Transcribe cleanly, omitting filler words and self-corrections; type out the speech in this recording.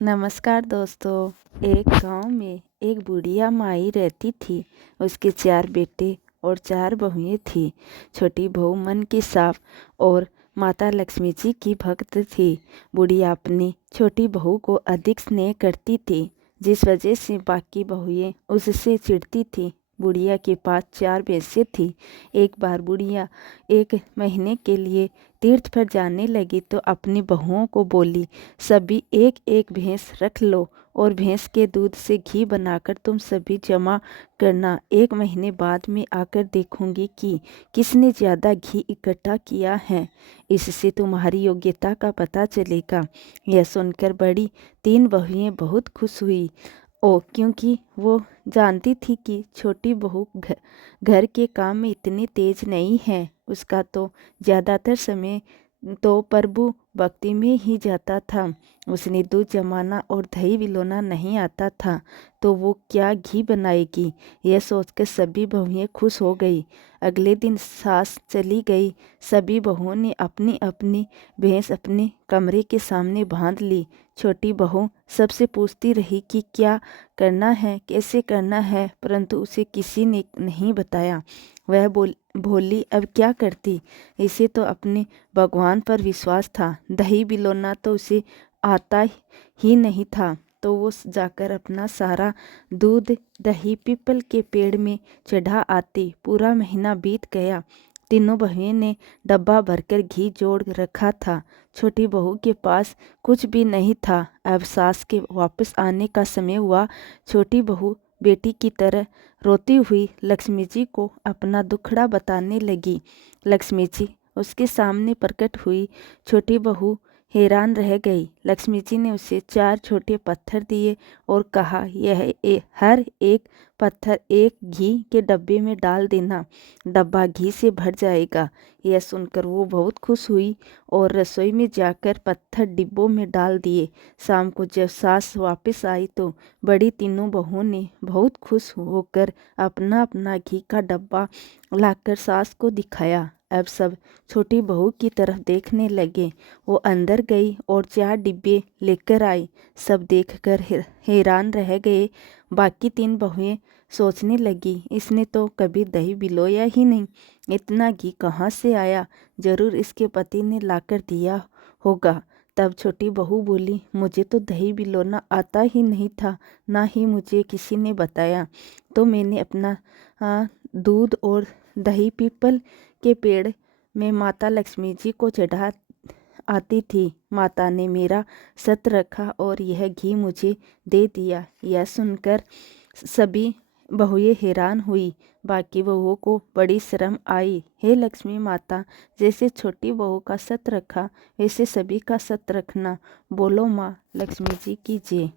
नमस्कार दोस्तों। एक गांव में एक बुढ़िया माई रहती थी। उसके 4 बेटे और 4 बहुएं थी। छोटी बहू मन की साफ और माता लक्ष्मी जी की भक्त थी। बुढ़िया अपनी छोटी बहू को अधिक स्नेह करती थी, जिस वजह से बाकी बहुएं उससे चिढ़ती थी। बुढ़िया के पास 4 भैंसें थी। एक बार बुढ़िया 1 महीने के लिए तीर्थ पर जाने लगी तो अपनी बहुओं को बोली, सभी 1-1 भैंस रख लो और भैंस के दूध से घी बनाकर तुम सभी जमा करना। 1 महीने बाद में आकर देखूंगी कि किसने ज़्यादा घी इकट्ठा किया है। इससे तुम्हारी योग्यता का पता चलेगा। यह सुनकर बड़ी 3 बहुएं बहुत खुश हुई क्योंकि वो जानती थी कि छोटी बहू घर के काम में इतनी तेज नहीं है। उसका तो ज़्यादातर समय तो प्रभु भक्ति में ही जाता था। उसने दूध जमाना और दही विलोना नहीं आता था, तो वो क्या घी बनाएगी। यह सोचकर सभी बहुएं खुश हो गई। अगले दिन सास चली गई। सभी बहुओं ने अपनी अपनी भैंस अपने कमरे के सामने बांध ली। छोटी बहू सबसे पूछती रही कि क्या करना है, कैसे करना है, परंतु उसे किसी ने नहीं बताया। वह भोली अब क्या करती। इसे तो अपने भगवान पर विश्वास था। दही बिलोना तो उसे आता ही नहीं था, तो वो जाकर अपना सारा दूध दही पीपल के पेड़ में चढ़ा आती। पूरा महीना बीत गया। तीनों बहनें ने डब्बा भरकर घी जोड़ रखा था। छोटी बहू के पास कुछ भी नहीं था। अब सास के वापस आने का समय हुआ। छोटी बहू बेटी की तरह रोती हुई लक्ष्मी जी को अपना दुखड़ा बताने लगी। लक्ष्मी जी उसके सामने प्रकट हुई। छोटी बहू हैरान रह गई। लक्ष्मी जी ने उसे 4 छोटे पत्थर दिए और कहा, हर एक पत्थर एक घी के डब्बे में डाल देना, डब्बा घी से भर जाएगा। यह सुनकर वो बहुत खुश हुई और रसोई में जाकर पत्थर डिब्बों में डाल दिए। शाम को जब सास वापस आई तो बड़ी तीनों बहुओं ने बहुत खुश होकर अपना अपना घी का डब्बा लाकर सास को दिखाया। अब सब छोटी बहू की तरफ देखने लगे। वो अंदर गई और 4 डिब्बे लेकर आई। सब देखकर हैरान रह गए। बाकी 3 बहुएं सोचने लगी, इसने तो कभी दही बिलोया ही नहीं, इतना घी कहाँ से आया। जरूर इसके पति ने लाकर दिया होगा। तब छोटी बहू बोली, मुझे तो दही बिलोना आता ही नहीं था, ना ही मुझे किसी ने बताया। तो मैंने अपना दूध और दही पीपल के पेड़ में माता लक्ष्मी जी को चढ़ा आती थी। माता ने मेरा सत रखा और यह घी मुझे दे दिया। यह सुनकर सभी बहुएं हैरान हुई। बाकी बहुओं को बड़ी शर्म आई। हे लक्ष्मी माता, जैसे छोटी बहू का सत रखा वैसे सभी का सत रखना। बोलो माँ लक्ष्मी जी की जय।